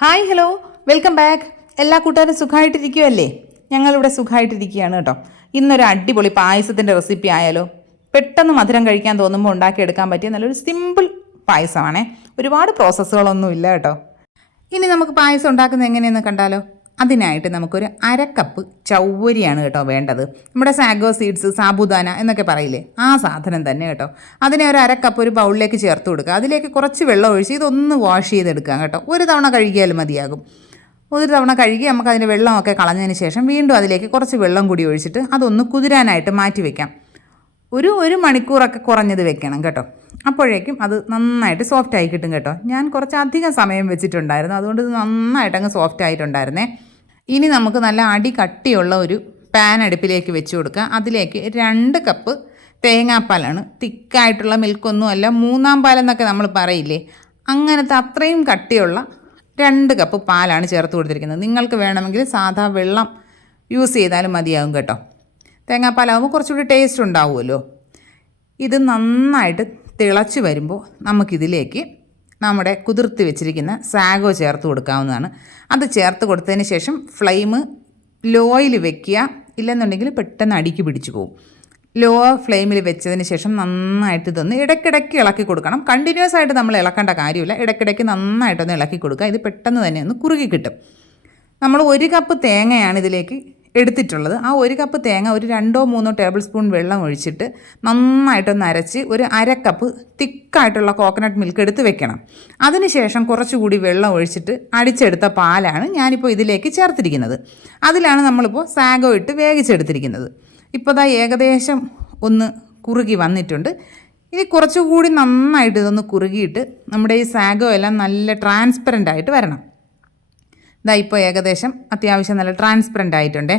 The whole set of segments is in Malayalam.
ഹായ് ഹലോ വെൽക്കം ബാക്ക് എല്ലാ കൂട്ടുകാരും സുഖമായിട്ടിരിക്കുമല്ലേ ഞങ്ങളിവിടെ സുഖമായിട്ടിരിക്കുകയാണ് കേട്ടോ. ഇന്നൊരു അടിപൊളി പായസത്തിന്റെ റെസിപ്പി ആയാലോ? പെട്ടെന്ന് മധുരം കഴിക്കാൻ തോന്നുമ്പോൾ ഉണ്ടാക്കിയെടുക്കാൻ പറ്റിയ നല്ലൊരു സിമ്പിൾ പായസമാണേ. ഒരുപാട് പ്രോസസ്സുകളൊന്നും ഇല്ല കേട്ടോ. ഇനി നമുക്ക് പായസം ഉണ്ടാക്കുന്നത് എങ്ങനെയെന്ന് കണ്ടാലോ? അതിനായിട്ട് നമുക്കൊരു അര കപ്പ് ചൗവരിയാണ് കേട്ടോ വേണ്ടത്. നമ്മുടെ സാഗോ സീഡ്സ് സാബുദാന എന്നൊക്കെ പറയില്ലേ? ആ സാധനം തന്നെ കേട്ടോ. അതിനെ ഒരു അര കപ്പ് ഒരു ബൗളിലേക്ക് ചേർത്ത് കൊടുക്കുക. അതിലേക്ക് കുറച്ച് വെള്ളം ഒഴിച്ച് ഇതൊന്ന് വാഷ് ചെയ്തെടുക്കാം കേട്ടോ. ഒരു തവണ കഴുകിയാലും മതിയാകും. ഒരു തവണ കഴുകി നമുക്ക് അതിന്റെ വെള്ളമൊക്കെ കളഞ്ഞതിന് ശേഷം വീണ്ടും അതിലേക്ക് കുറച്ച് വെള്ളം കൂടി ഒഴിച്ചിട്ട് അതൊന്ന് കുതിരാനായിട്ട് മാറ്റി വെക്കാം. ഒരു ഒരു മണിക്കൂറൊക്കെ കുറഞ്ഞത് വെക്കണം കേട്ടോ. അപ്പോഴേക്കും അത് നന്നായിട്ട് സോഫ്റ്റ് ആയി കിട്ടും കേട്ടോ. ഞാൻ കുറച്ച് അധികം സമയം വെച്ചിട്ടുണ്ടായിരുന്നു. അതുകൊണ്ട് ഇത് നന്നായിട്ട് അങ്ങ് സോഫ്റ്റ് ആയിട്ടുണ്ടായിരുന്നേ ഇനി നമുക്ക് നല്ല അടി കട്ടിയുള്ള ഒരു പാൻ അടുപ്പിലേക്ക് വെച്ച് കൊടുക്കുക. അതിലേക്ക് രണ്ട് കപ്പ് തേങ്ങാപ്പാലാണ്. തിക്കായിട്ടുള്ള മിൽക്കൊന്നും അല്ല. മൂന്നാം പാലെന്നൊക്കെ നമ്മൾ പറയില്ലേ? അങ്ങനത്തെ അത്രയും കട്ടിയുള്ള രണ്ട് കപ്പ് പാലാണ് ചേർത്ത് കൊടുത്തിരിക്കുന്നത്. നിങ്ങൾക്ക് വേണമെങ്കിൽ സാധാ വെള്ളം യൂസ് ചെയ്താലും മതിയാകും കേട്ടോ. തേങ്ങാപ്പാലാകുമ്പോൾ കുറച്ചുകൂടി ടേസ്റ്റ് ഉണ്ടാവുമല്ലോ. ഇത് നന്നായിട്ട് തിളച്ച് വരുമ്പോൾ നമുക്കിതിലേക്ക് നമ്മുടെ കുതിർത്ത് വെച്ചിരിക്കുന്ന സാഗോ ചേർത്ത് കൊടുക്കാവുന്നതാണ്. അത് ചേർത്ത് കൊടുത്തതിന് ശേഷം ഫ്ലെയിം ലോയിൽ വെക്കുക. ഇല്ലെന്നുണ്ടെങ്കിൽ പെട്ടെന്ന് അടിക്ക് പിടിച്ചു പോകും ലോ ഫ്ലെയിമിൽ വെച്ചതിന് ശേഷം നന്നായിട്ട് ഇതൊന്ന് ഇടയ്ക്കിടയ്ക്ക് ഇളക്കി കൊടുക്കണം. കണ്ടിന്യൂസ് ആയിട്ട് നമ്മൾ ഇളക്കേണ്ട കാര്യമില്ല. ഇടയ്ക്കിടയ്ക്ക് നന്നായിട്ടൊന്ന് ഇളക്കി കൊടുക്കുക. ഇത് പെട്ടെന്ന് തന്നെ ഒന്ന് കുറുകി കിട്ടും. നമ്മൾ ഒരു കപ്പ് തേങ്ങയാണ് ഇതിലേക്ക് എടുത്തിട്ടുള്ളത്. ആ ഒരു കപ്പ് തേങ്ങ ഒരു രണ്ടോ മൂന്നോ ടേബിൾ സ്പൂൺ വെള്ളം ഒഴിച്ചിട്ട് നന്നായിട്ടൊന്ന് അരച്ച് ഒരു അര കപ്പ് തിക്കായിട്ടുള്ള കോക്കനട്ട് മിൽക്ക് എടുത്ത് വെക്കണം. അതിനുശേഷം കുറച്ചുകൂടി വെള്ളം ഒഴിച്ചിട്ട് അടിച്ചെടുത്ത പാലാണ് ഞാനിപ്പോൾ ഇതിലേക്ക് ചേർത്തിരിക്കുന്നത്. അതിലാണ് നമ്മളിപ്പോൾ സാഗോ ഇട്ട് വേവിച്ചെടുത്തിരിക്കുന്നത്. ഇപ്പോൾ ദാ ഏകദേശം ഒന്ന് കുറുകി വന്നിട്ടുണ്ട്. ഇനി കുറച്ചുകൂടി നന്നായിട്ട് ഇതൊന്ന് കുറുകിയിട്ട് നമ്മുടെ ഈ സാഗോ എല്ലാം നല്ല ട്രാൻസ്പെറന്റ് ആയിട്ട് വരണം. ഇതാ ഇപ്പോൾ ഏകദേശം അത്യാവശ്യം നല്ല ട്രാൻസ്പെറന്റ് ആയിട്ടുണ്ട്.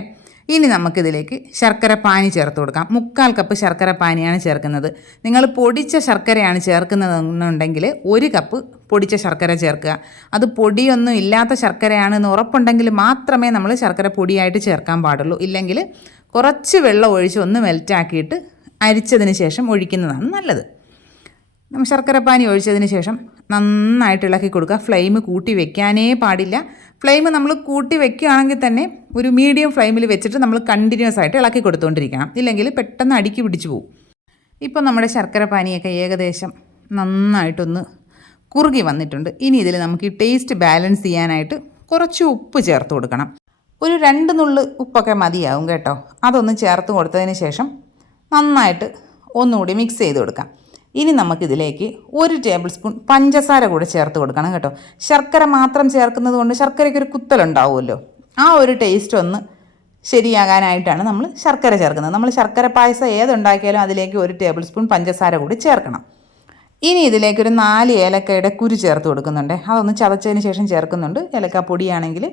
ഇനി നമുക്കിതിലേക്ക് ശർക്കര പാനി ചേർത്ത് കൊടുക്കാം. മുക്കാൽ കപ്പ് ശർക്കര പാനിയാണ് ചേർക്കുന്നത്. നിങ്ങൾ പൊടിച്ച ശർക്കരയാണ് ചേർക്കുന്നതെന്നുണ്ടെങ്കിൽ ഒരു കപ്പ് പൊടിച്ച ശർക്കര ചേർക്കുക. അത് പൊടിയൊന്നും ഇല്ലാത്ത ശർക്കരയാണെന്ന് ഉറപ്പുണ്ടെങ്കിൽ മാത്രമേ നമ്മൾ ശർക്കര പൊടിയായിട്ട് ചേർക്കാൻ പാടുള്ളൂ. ഇല്ലെങ്കിൽ കുറച്ച് വെള്ളം ഒഴിച്ച് ഒന്ന് മെൽറ്റാക്കിയിട്ട് അരിച്ചതിന് ശേഷം ഒഴിക്കുന്നതാണ് നല്ലത്. ശർക്കര പാനി ഒഴിച്ചതിന് ശേഷം നന്നായിട്ട് ഇളക്കി കൊടുക്കുക. ഫ്ലെയിം കൂട്ടി വെക്കാനേ പാടില്ല. ഫ്ലെയിം നമ്മൾ കൂട്ടി വെക്കുകയാണെങ്കിൽ തന്നെ ഒരു മീഡിയം ഫ്ലെയിമിൽ വെച്ചിട്ട് നമ്മൾ കണ്ടിന്യൂസ് ആയിട്ട് ഇളക്കി കൊടുത്തുകൊണ്ടിരിക്കണം ഇല്ലെങ്കിൽ പെട്ടെന്ന് അടുക്കി പിടിച്ചു പോകും ഇപ്പോൾ നമ്മുടെ ശർക്കര പാനിയൊക്കെ ഏകദേശം നന്നായിട്ടൊന്ന് കുറുകി വന്നിട്ടുണ്ട്. ഇനി ഇതിൽ നമുക്ക് ഈ ടേസ്റ്റ് ബാലൻസ് ചെയ്യാനായിട്ട് കുറച്ച് ഉപ്പ് ചേർത്ത് കൊടുക്കണം. ഒരു രണ്ട് നുള്ളു ഉപ്പൊക്കെ മതിയാവും കേട്ടോ. അതൊന്ന് ചേർത്ത് കൊടുത്തതിന് ശേഷം നന്നായിട്ട് ഒന്നുകൂടി മിക്സ് ചെയ്ത് കൊടുക്കാം. ഇനി നമുക്കിതിലേക്ക് ഒരു ടേബിൾ സ്പൂൺ പഞ്ചസാര കൂടെ ചേർത്ത് കൊടുക്കണം കേട്ടോ. ശർക്കര മാത്രം ചേർക്കുന്നത് കൊണ്ട് ശർക്കരയ്ക്ക് ഒരു കുത്തലുണ്ടാവുമല്ലോ ആ ഒരു ടേസ്റ്റ് ഒന്ന് ശരിയാകാനായിട്ടാണ് നമ്മൾ ശർക്കര ചേർക്കുന്നത്. നമ്മൾ ശർക്കര പായസം ഏതുണ്ടാക്കിയാലും അതിലേക്ക് ഒരു ടേബിൾ സ്പൂൺ പഞ്ചസാര കൂടി ചേർക്കണം. ഇനി ഇതിലേക്ക് ഒരു നാല് ഏലക്കയുടെ കുരു ചേർത്ത് കൊടുക്കുന്നുണ്ട്. അതൊന്ന് ചതച്ചതിന് ശേഷം ചേർക്കുന്നുണ്ട്. ഏലക്കാപ്പൊടിയാണെങ്കിൽ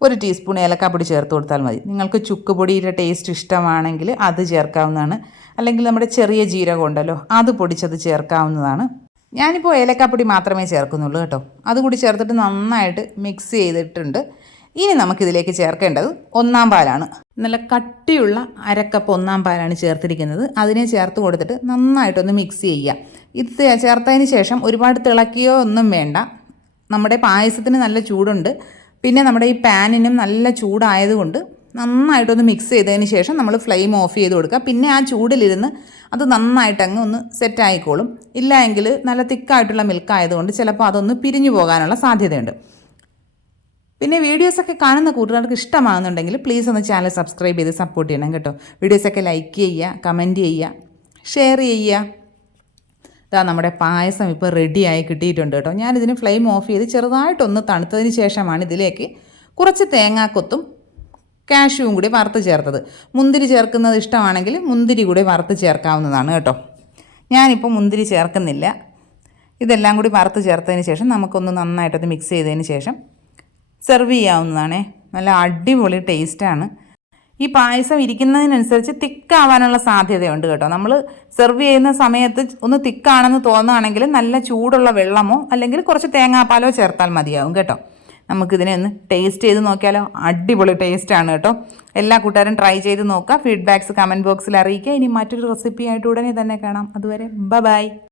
ഒരു ടീസ്പൂൺ ഏലക്കാപ്പൊടി ചേർത്ത് കൊടുത്താൽ മതി. നിങ്ങൾക്ക് ചുക്ക് പൊടിയുടെ ടേസ്റ്റ് ഇഷ്ടമാണെങ്കിൽ അത് ചേർക്കാവുന്നതാണ്. അല്ലെങ്കിൽ നമ്മുടെ ചെറിയ ജീരകം ഉണ്ടല്ലോ അത് പൊടിച്ചത് ചേർക്കാവുന്നതാണ്. ഞാനിപ്പോൾ ഏലക്കാപ്പൊടി മാത്രമേ ചേർക്കുന്നുള്ളൂ കേട്ടോ. അതുകൂടി ചേർത്തിട്ട് നന്നായിട്ട് മിക്സ് ചെയ്തിട്ടുണ്ട്. ഇനി നമുക്കിതിലേക്ക് ചേർക്കേണ്ടത് ഒന്നാം പാലാണ്. നല്ല കട്ടിയുള്ള അരക്കപ്പ് ഒന്നാം പാലാണ് ചേർത്തിരിക്കുന്നത്. അതിനെ ചേർത്ത് കൊടുത്തിട്ട് നന്നായിട്ടൊന്ന് മിക്സ് ചെയ്യുക. ഇത് ചേർത്തതിന് ശേഷം ഒരുപാട് തിളക്കിയോ ഒന്നും വേണ്ട. നമ്മുടെ പായസത്തിന് നല്ല ചൂടുണ്ട്. പിന്നെ നമ്മുടെ ഈ പാനിനും നല്ല ചൂടായതുകൊണ്ട് നന്നായിട്ടൊന്ന് മിക്സ് ചെയ്തതിന് ശേഷം നമ്മൾ ഫ്ലെയിം ഓഫ് ചെയ്ത് കൊടുക്കുക. പിന്നെ ആ ചൂടിലിരുന്ന് അത് നന്നായിട്ട് അങ്ങ് ഒന്ന് സെറ്റ് ആയിക്കോളും. ഇല്ല എങ്കിൽ നല്ല തിക്കായിട്ടുള്ള മിൽക്ക് ആയതുകൊണ്ട് ചിലപ്പോൾ അതൊന്ന് പിരിഞ്ഞു പോകാനുള്ള സാധ്യതയുണ്ട്. പിന്നെ വീഡിയോസൊക്കെ കാണുന്ന കൂട്ടുകാർക്ക് ഇഷ്ടമാകുന്നുണ്ടെങ്കിൽ പ്ലീസ് ഒന്ന് ചാനൽ സബ്സ്ക്രൈബ് ചെയ്ത് സപ്പോർട്ട് ചെയ്യണം കേട്ടോ. വീഡിയോസൊക്കെ ലൈക്ക് ചെയ്യുക കമന്റ് ചെയ്യുക ഷെയർ ചെയ്യുക. ഇതാ നമ്മുടെ പായസം ഇപ്പോൾ റെഡിയായി കിട്ടിയിട്ടുണ്ട് കേട്ടോ. ഞാനിതിന് ഫ്ലെയിം ഓഫ് ചെയ്ത് ചെറുതായിട്ടൊന്ന് തണുത്തതിന് ശേഷമാണ് ഇതിലേക്ക് കുറച്ച് തേങ്ങാക്കൊത്തും കാഷ്യൂവും കൂടി വറുത്ത് ചേർത്തത്. മുന്തിരി ചേർക്കുന്നത് ഇഷ്ടമാണെങ്കിൽ മുന്തിരി കൂടി വറുത്ത് ചേർക്കാവുന്നതാണ് കേട്ടോ. ഞാനിപ്പോൾ മുന്തിരി ചേർക്കുന്നില്ല. ഇതെല്ലാം കൂടി വറുത്ത് ചേർത്തതിന് ശേഷം നമുക്കൊന്ന് നന്നായിട്ടൊന്ന് മിക്സ് ചെയ്തതിന് ശേഷം സെർവ് ചെയ്യാവുന്നതാണേ. നല്ല അടിപൊളി ടേസ്റ്റാണ് ഈ പായസം ഇരിക്കുന്നതിനനുസരിച്ച് തിക്കാവാനുള്ള സാധ്യതയുണ്ട് കേട്ടോ. നമ്മൾ സെർവ് ചെയ്യുന്ന സമയത്ത് ഒന്ന് തിക്കാണെന്ന് തോന്നുകയാണെങ്കിൽ നല്ല ചൂടുള്ള വെള്ളമോ അല്ലെങ്കിൽ കുറച്ച് തേങ്ങാപ്പാലോ ചേർത്താൽ മതിയാവും കേട്ടോ. നമുക്കിതിനെ ഒന്ന് ടേസ്റ്റ് ചെയ്ത് നോക്കിയാലോ? അടിപൊളി ടേസ്റ്റാണ് കേട്ടോ. എല്ലാ കൂട്ടുകാരും ട്രൈ ചെയ്ത് നോക്കുക. ഫീഡ്ബാക്സ് കമന്റ് ബോക്സിൽ അറിയിക്കുക. ഇനി മറ്റൊരു റെസിപ്പിയായിട്ട് ഉടനെ തന്നെ കാണാം. അതുവരെ ബ ബൈ